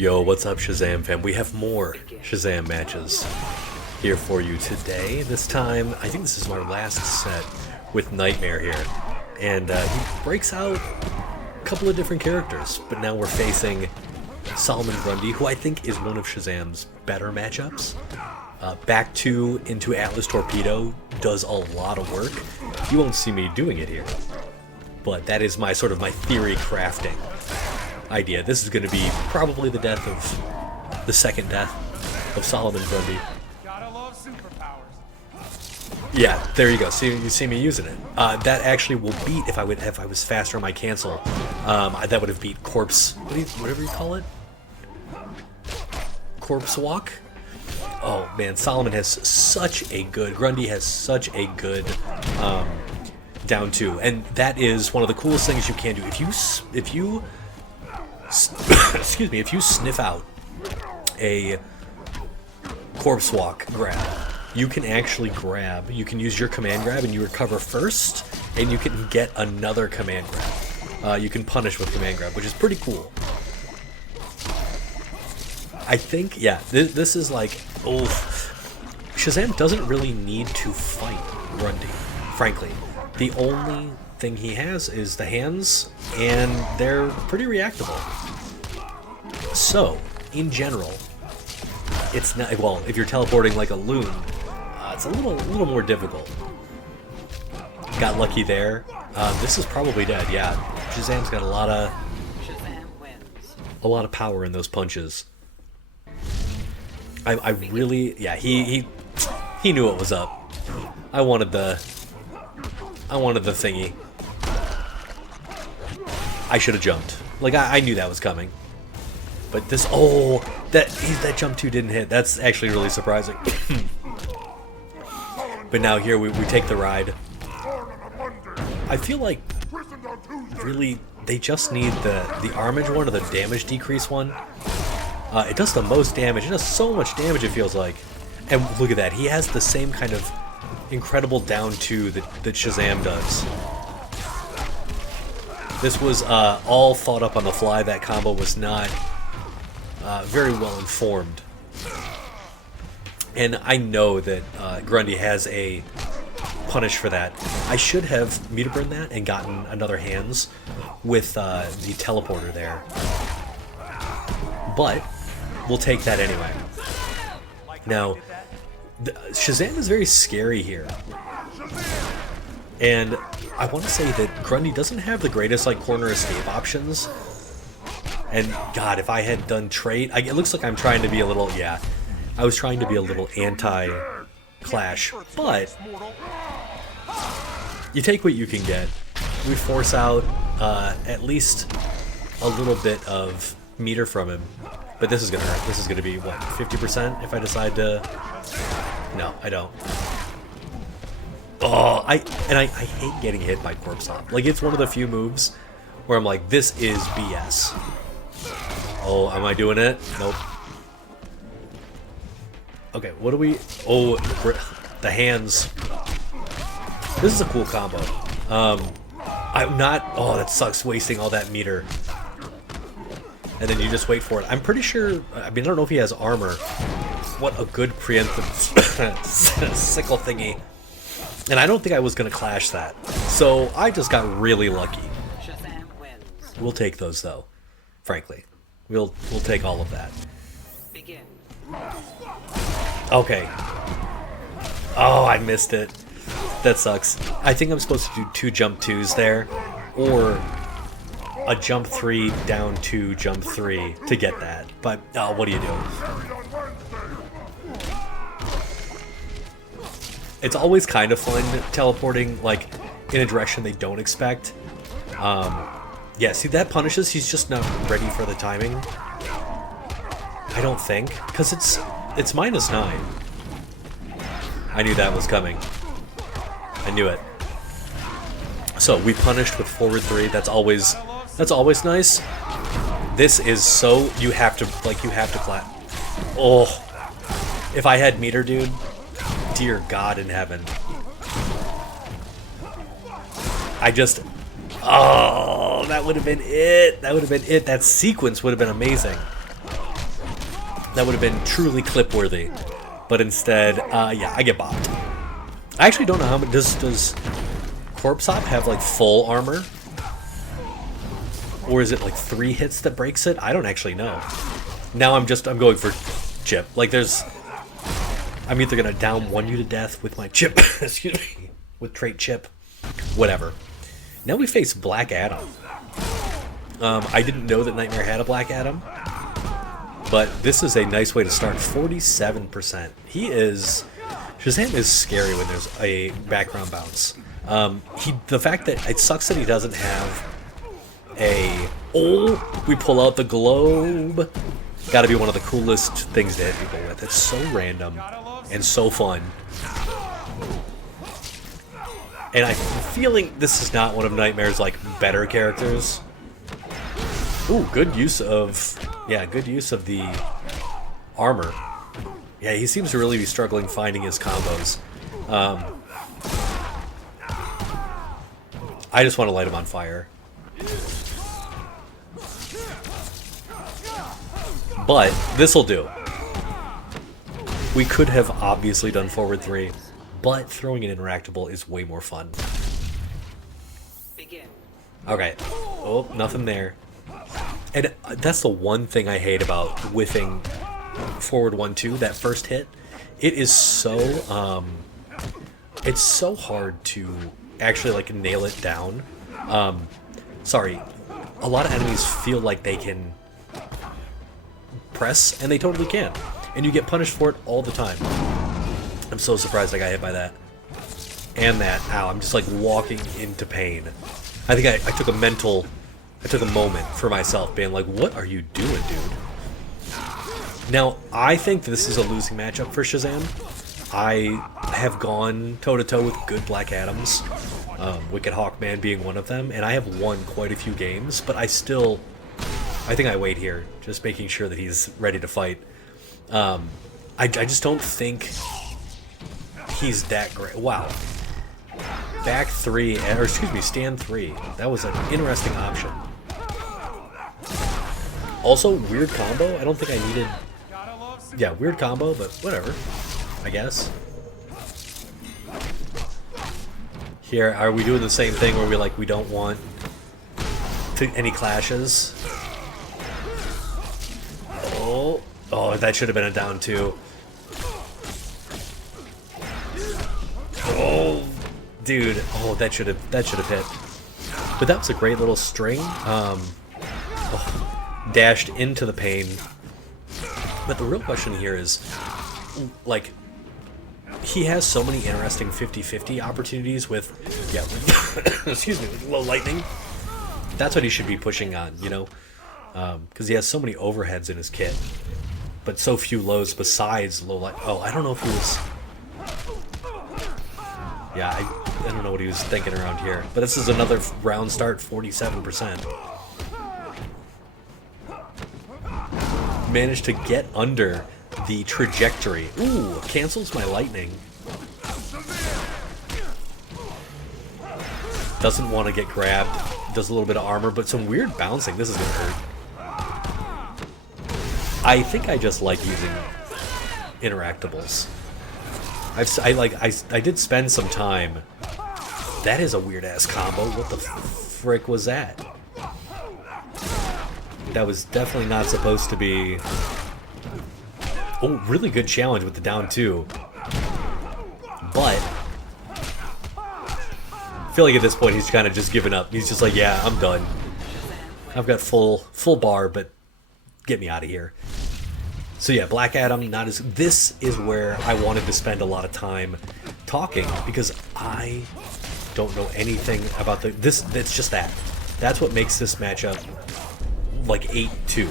Yo, what's up, Shazam fam? We have more Shazam matches here for you today. This time, I think this is my last set with Nightmare here. And he breaks out a couple of different characters, but now we're facing Solomon Grundy, who I think is one of Shazam's better matchups. Back 2 into Atlas Torpedo does a lot of work. You won't see me doing it here, but that is my sort of my theory crafting idea. This is going to be probably the death of the second death of Solomon Grundy. Gotta love superpowers. Yeah, there you go. See, you see me using it. That actually will beat if I was faster on my cancel. That would have beat Corpse, whatever you call it, Corpse Walk. Oh man, Solomon has such a good. Grundy has such a good down 2, and that is one of the coolest things you can do. If you excuse me, if you sniff out a corpse walk grab, you can actually grab, you can use your command grab and you recover first, and you can get another command grab. You can punish with command grab, which is pretty cool. I think, yeah, this is like, oh, Shazam doesn't really need to fight Grundy, frankly. The only thing he has is the hands, and they're pretty reactable. So, in general, it's not, well, if you're teleporting like a loon, it's a little more difficult. Got lucky there. This is probably dead, yeah. Shazam's got a lot of power in those punches. I really, yeah, he knew what was up. I wanted the thingy. I should have jumped. Like, I knew that was coming. But this, oh, that jump 2 didn't hit. That's actually really surprising. But now here we take the ride. I feel like, really, they just need the armage one or the damage decrease one. It does the most damage. It does so much damage, it feels like. And look at that. He has the same kind of incredible down 2 that Shazam does. This was all thought up on the fly. That combo was not very well informed. And I know that Grundy has a punish for that. I should have meter burned that and gotten another hands with the teleporter there. But we'll take that anyway. Now, Shazam is very scary here. And I want to say that Grundy doesn't have the greatest like corner escape options. And God, if I had done trade, it looks like I'm trying to be a little, yeah, I was trying to be a little anti-clash, but you take what you can get. We force out at least a little bit of meter from him, but this is gonna hurt. This is gonna be what, 50% if I decide to. No, I don't. Oh, I hate getting hit by Corpse Hop. Like, it's one of the few moves where I'm like, this is BS. Oh, am I doing it? Nope. Okay, what do we... Oh, the hands. This is a cool combo. I'm not... Oh, that sucks, wasting all that meter. And then you just wait for it. I'm pretty sure... I mean, I don't know if he has armor. What a good preemptive sickle thingy. And I don't think I was going to clash that. So I just got really lucky. We'll take those, though. Frankly. We'll take all of that. Begin. Okay. Oh, I missed it. That sucks. I think I'm supposed to do 2 jump 2s there. Or a jump 3 down 2 jump 3 to get that. But, what do you do? It's always kind of fun teleporting, like, in a direction they don't expect. Yeah, see, that punishes. He's just not ready for the timing. I don't think. Because it's -9. I knew that was coming. I knew it. So, we punished with forward 3. That's always nice. This is so... You have to clap. Oh. If I had meter, dude... Dear God in heaven. Oh, that would have been it. That would have been it. That sequence would have been amazing. That would have been truly clip-worthy. But instead, yeah, I get bopped. I actually don't know how much... Does Corpse Hop have, like, full armor? Or is it, like, 3 hits that breaks it? I don't actually know. Now I'm going for chip. Like, there's... I'm either gonna down one you to death with my chip... excuse me. With trait chip. Whatever. Now we face Black Adam. I didn't know that Nightmare had a Black Adam. But this is a nice way to start. 47%. He is... Shazam is scary when there's a background bounce. The fact that... It sucks that he doesn't have a... Oh! We pull out the globe. Gotta be one of the coolest things to hit people with. It's so random and so fun. And I'm feeling this is not one of Nightmare's, like, better characters. Ooh, good use of... Yeah, good use of the armor. Yeah, he seems to really be struggling finding his combos. I just want to light him on fire. But this'll do. We could have obviously done forward 3, but throwing an interactable is way more fun. Okay. Oh, nothing there. And that's the one thing I hate about whiffing forward 1-2, that first hit. It is so, it's so hard to actually, like, nail it down. Sorry. A lot of enemies feel like they can press, and they totally can. And you get punished for it all the time. I'm so surprised I got hit by that. And that. Ow, I'm just, like, walking into pain. I think I took a moment for myself being like, what are you doing, dude? Now, I think this is a losing matchup for Shazam. I have gone toe-to-toe with good Black Adams, Wicked Hawkman being one of them, and I have won quite a few games, but I think I wait here, just making sure that he's ready to fight. I just don't think he's that great. Wow. Back 3, or excuse me, stand 3. That was an interesting option. Also, weird combo. I don't think I needed... Yeah, weird combo, but whatever. I guess. Here, are we doing the same thing where we don't want any clashes? Oh, that should have been a down 2. Oh, dude. Oh, that should have hit. But that was a great little string. Dashed into the pain. But the real question here is, like, he has so many interesting 50-50 opportunities with, yeah, excuse me, with low lightning. That's what he should be pushing on, you know? Because he has so many overheads in his kit. But so few lows besides low light. Oh, I don't know if he was... Yeah, I don't know what he was thinking around here. But this is another round start, 47%. Managed to get under the trajectory. Ooh, cancels my lightning. Doesn't want to get grabbed. Does a little bit of armor, but some weird bouncing. This is going to hurt. I think I just like using interactables. I did spend some time. That is a weird-ass combo. What the frick was that? That was definitely not supposed to be... Oh, really good challenge with the down 2. But... I feel like at this point he's kind of just given up. He's just like, yeah, I'm done. I've got full bar, but get me out of here. So yeah, Black Adam, not as... This is where I wanted to spend a lot of time talking, because I don't know anything about this. It's just that. That's what makes this matchup like 8-2.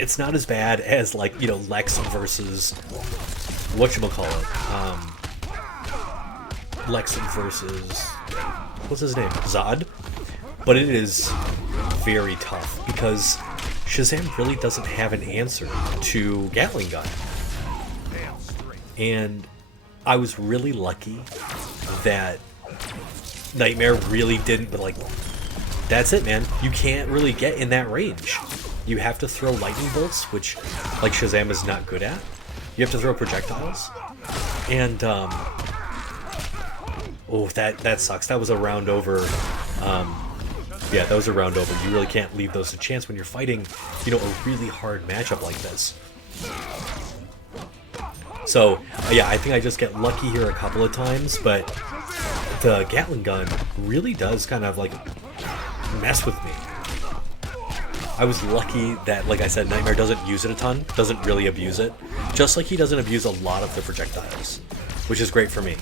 It's not as bad as, like, you know, Lex versus whatchamacallit. Lex versus what's his name? Zod. But it is very tough because Shazam really doesn't have an answer to Gatling Gun. And I was really lucky that Nightmare really didn't, but like, that's it, man. You can't really get in that range. you have to throw lightning bolts, which, like, Shazam is not good at. You have to throw projectiles. And, oh, that sucks. That was a round over. Yeah, that was a round over. You really can't leave those to chance when you're fighting, you know, a really hard matchup like this. So, yeah, I think I just get lucky here a couple of times, but the Gatling gun really does kind of, like, mess with me. I was lucky that, like I said, Nightmare doesn't use it a ton, doesn't really abuse it, just like he doesn't abuse a lot of the projectiles, which is great for me.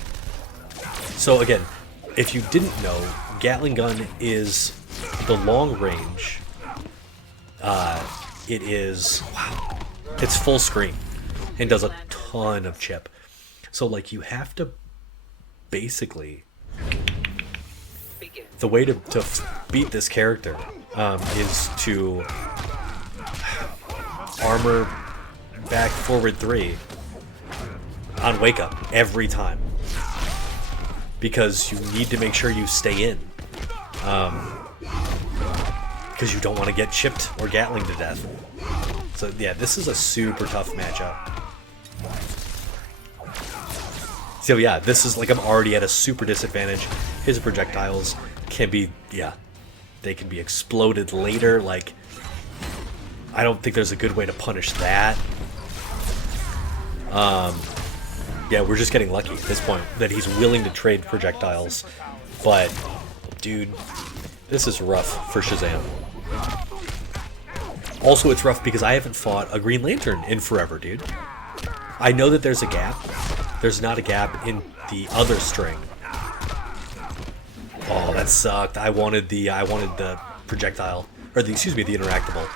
So again, if you didn't know, Gatling gun is the long range. It is, wow, it's full screen and does a ton of chip. So like you have to basically, the way to beat this character is to armor back forward 3 on wake up every time, because you need to make sure you stay in, because you don't want to get chipped or Gatling to death. So yeah, this is a super tough matchup. So yeah, this is like I'm already at a super disadvantage. His projectiles can be, yeah, they can be exploded later. Like, I don't think there's a good way to punish that. Yeah, we're just getting lucky at this point that he's willing to trade projectiles. But, dude, this is rough for Shazam. Also, it's rough because I haven't fought a Green Lantern in forever, dude. I know that there's a gap. There's not a gap in the other string. Oh, that sucked. I wanted the projectile, or the interactable.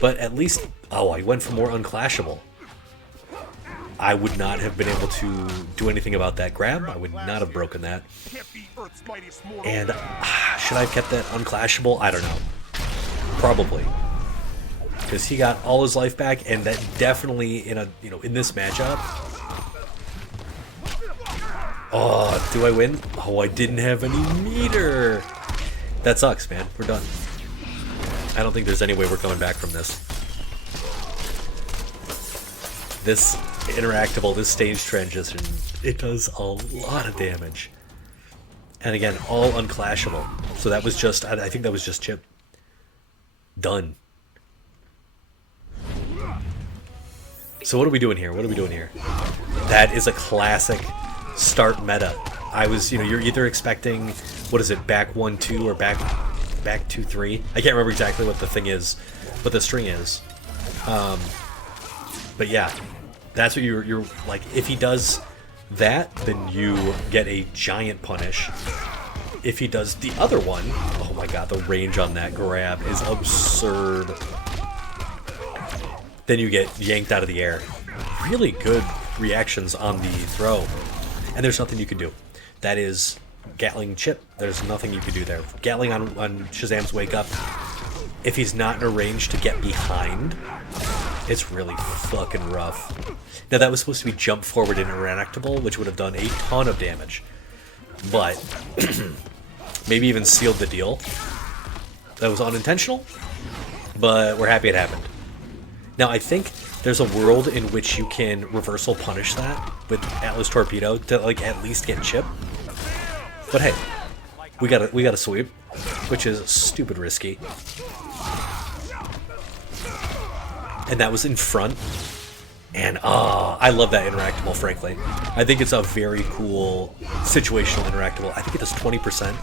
But at least, oh, I went for more unclashable. I would not have been able to do anything about that grab. I would not have broken that. And should I have kept that unclashable? I don't know. Probably, because he got all his life back, and that definitely in this matchup. Oh, do I win? Oh, I didn't have any meter. That sucks, man. We're done. I don't think there's any way we're coming back from this. This interactable, this stage transition, it does a lot of damage. And again, all unclashable. So that was just, I think that was just chip. Done. So what are we doing here? What are we doing here? That is a classic start meta. I was, you're either expecting, what is it, back 1-2 or back 2-3. I can't remember exactly what the thing is, what the string is. But yeah, that's what you're like. If he does that, then you get a giant punish. If he does the other one, oh my god, the range on that grab is absurd. Then you get yanked out of the air. Really good reactions on the throw. And there's nothing you can do. That is Gatling chip. There's nothing you can do there. Gatling on Shazam's wake up. If he's not in a range to get behind, it's really fucking rough. Now that was supposed to be jump forward and interactable, which would have done a ton of damage. But maybe even sealed the deal. That was unintentional, but we're happy it happened. Now I think there's a world in which you can reversal punish that with Atlas Torpedo to like at least get chip. But hey, we got a sweep, which is stupid risky. And that was in front. And I love that interactable, frankly. I think it's a very cool situational interactable. I think it does 20%.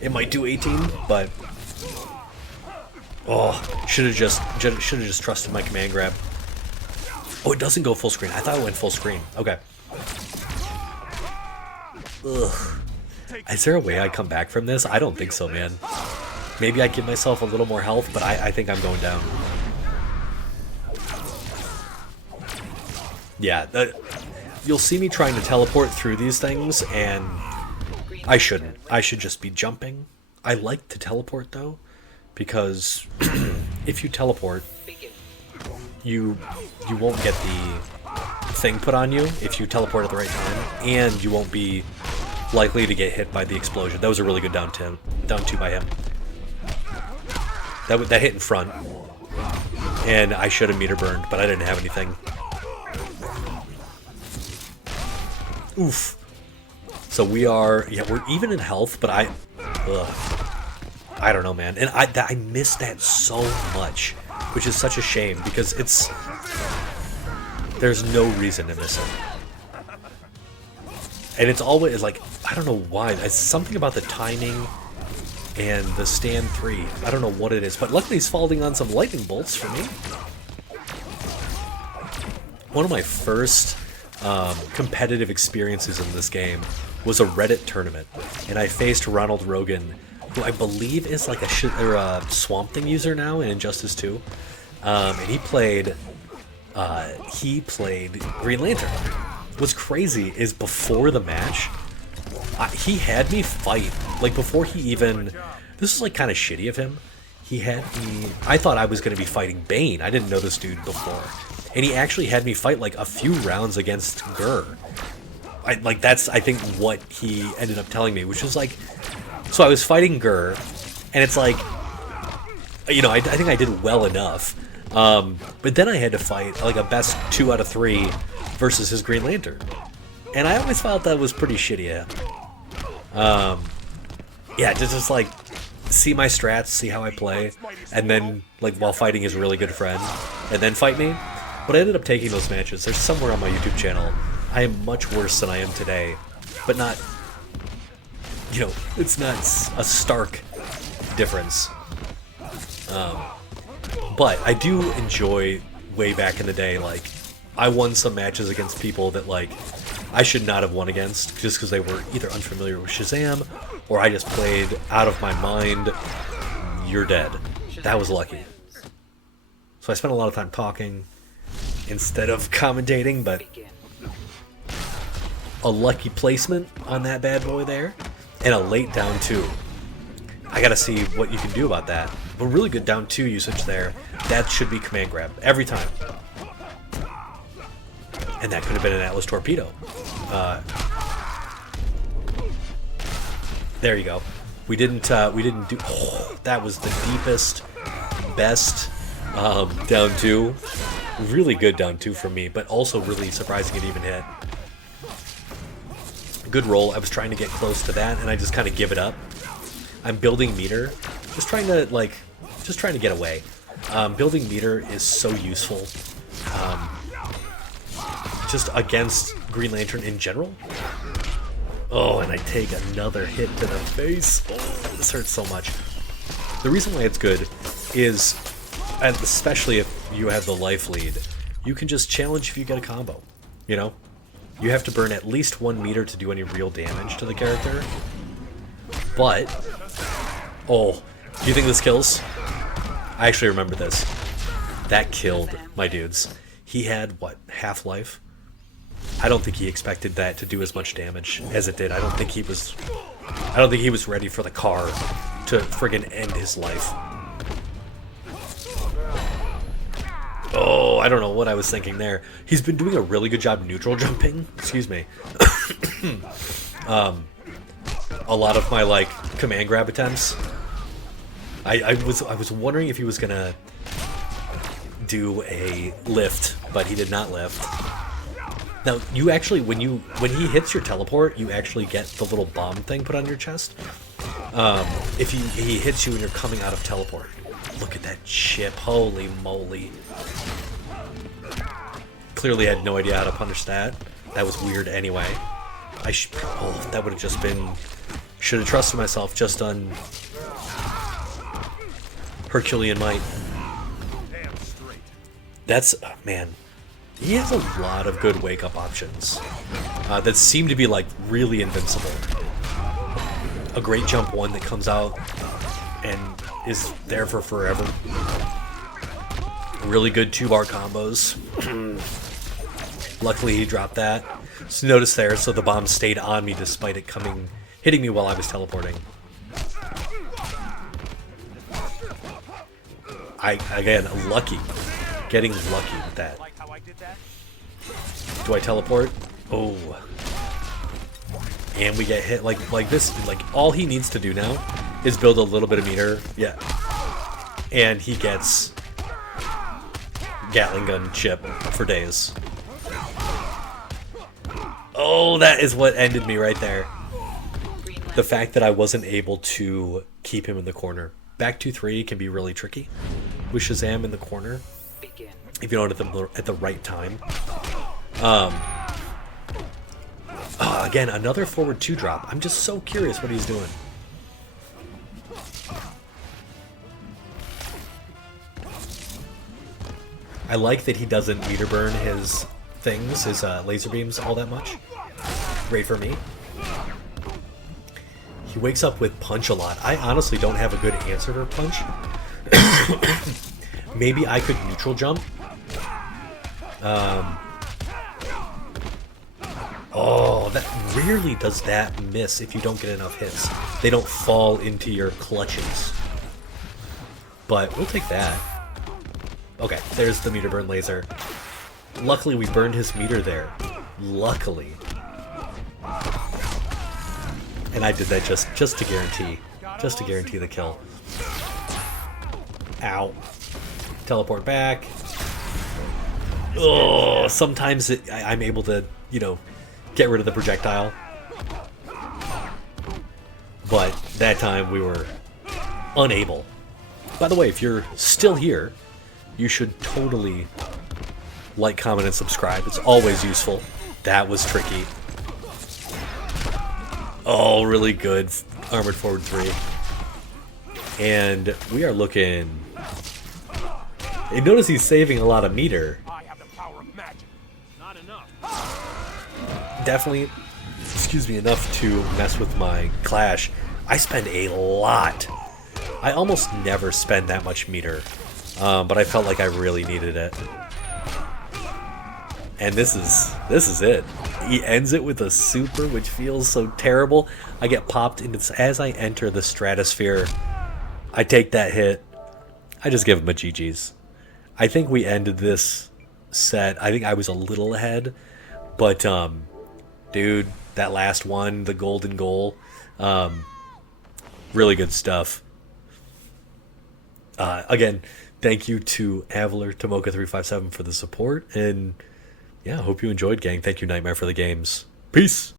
It might do 18, but should have just trusted my command grab. Oh, it doesn't go full screen. I thought it went full screen. Okay. Ugh. Is there a way I come back from this? I don't think so, man. Maybe I give myself a little more health, but I think I'm going down. Yeah, you'll see me trying to teleport through these things, and I shouldn't. I should just be jumping. I like to teleport, though, because if you teleport, you won't get the thing put on you if you teleport at the right time, and you won't be likely to get hit by the explosion. That was a really good down two by him. That hit in front. And I should have meter burned, but I didn't have anything. Oof. So we're even in health, but I don't know, man. And I miss that so much, which is such a shame because there's no reason to miss it. And it's always like, I don't know why. It's something about the timing and the stand 3. I don't know what it is, but luckily he's falling on some lightning bolts for me. One of my first competitive experiences in this game was a Reddit tournament, and I faced Ronald Rogan, who I believe is like a Swamp Thing user now in Injustice 2, and he played Green Lantern. What's crazy is before the match, he had me fight, like before he even, this was like kind of shitty of him, he had me, I thought I was going to be fighting Bane, I didn't know this dude before, and he actually had me fight like a few rounds against Gur. That's, I think, what he ended up telling me, which was like, so I was fighting Gur, and it's like, you know, I think I did well enough, but then I had to fight like a best 2 out of 3 versus his Green Lantern, and I always felt that was pretty shitty. Yeah, just like see my strats, see how I play, and then like while fighting his really good friend, and then fight me. But I ended up taking those matches. They're somewhere on my YouTube channel. I am much worse than I am today, but not, you know, it's not a stark difference. But I do enjoy way back in the day, like, I won some matches against people that, like, I should not have won against just because they were either unfamiliar with Shazam or I just played out of my mind. You're dead. That was lucky. So I spent a lot of time talking instead of commentating, but a lucky placement on that bad boy there and a late down 2. I gotta see what you can do about that. But really good down 2 usage there. That should be command grab every time. And that could have been an Atlas Torpedo. There you go. We didn't do. Oh, that was the deepest, best down 2. Really good down 2 from me, but also really surprising it even hit. Good roll. I was trying to get close to that, and I just kind of give it up. I'm building meter, just trying to get away. Building meter is so useful. Just against Green Lantern in general. Oh, and I take another hit to the face. Oh, this hurts so much. The reason why it's good is, and especially if you have the life lead, you can just challenge if you get a combo. You know? You have to burn at least 1 meter to do any real damage to the character. But, oh, do you think this kills? I actually remember this. That killed my dudes. He had, what, half-life? I don't think he expected that to do as much damage as it did. I don't think he was ready for the car to friggin' end his life. Oh, I don't know what I was thinking there. He's been doing a really good job neutral jumping. Excuse me. A lot of my, like, command grab attempts, I was wondering if he was gonna do a lift, but he did not lift. Now, you actually, when he hits your teleport, you actually get the little bomb thing put on your chest. If he hits you when you're coming out of teleport. Look at that chip, holy moly. Clearly had no idea how to punish that. That was weird anyway. Oh, that would have just been, should have trusted myself, just done Herculean might. That's, man, he has a lot of good wake-up options that seem to be, like, really invincible. A great jump one that comes out and is there for forever. Really good 2-bar combos. Luckily he dropped that. So notice there, so the bomb stayed on me despite it hitting me while I was teleporting. Again, lucky. Getting lucky with that. Do I teleport? Oh. And we get hit like this. Like, all he needs to do now is build a little bit of meter. Yeah. and he gets Gatling gun chip for days. Oh, that is what ended me right there. The fact that I wasn't able to keep him in the corner. Back 2-3 can be really tricky with Shazam in the corner if you don't at the right time. Again, another forward 2 drop. I'm just so curious what he's doing. I like that he doesn't meter burn his things, his laser beams all that much. Great for me. He wakes up with punch a lot. I honestly don't have a good answer for punch. Maybe I could neutral jump. Oh, that rarely does that miss if you don't get enough hits. They don't fall into your clutches. But we'll take that. Okay, there's the meter burn laser. Luckily, we burned his meter there. Luckily. And I did that just to guarantee. Just to guarantee the kill. Ow. Teleport back. Oh, sometimes I'm able to, you know, get rid of the projectile. But that time we were unable. By the way, if you're still here, you should totally like, comment, and subscribe. It's always useful. That was tricky. Oh, really good. Armored Forward 3. And we are looking... And notice he's saving a lot of meter. I have the power of magic. Not enough. Definitely, excuse me, enough to mess with my Clash. I spend a lot. I almost never spend that much meter. But I felt like I really needed it. And this is it. He ends it with a super, which feels so terrible. I get popped into this as I enter the stratosphere. I take that hit. I just give him a GG's. I think we ended this set. I think I was a little ahead, but dude, that last one, the golden goal, really good stuff. Again, thank you to Avaler, Tomoka357 for the support, and yeah, hope you enjoyed, gang. Thank you, Nightmare, for the games. Peace!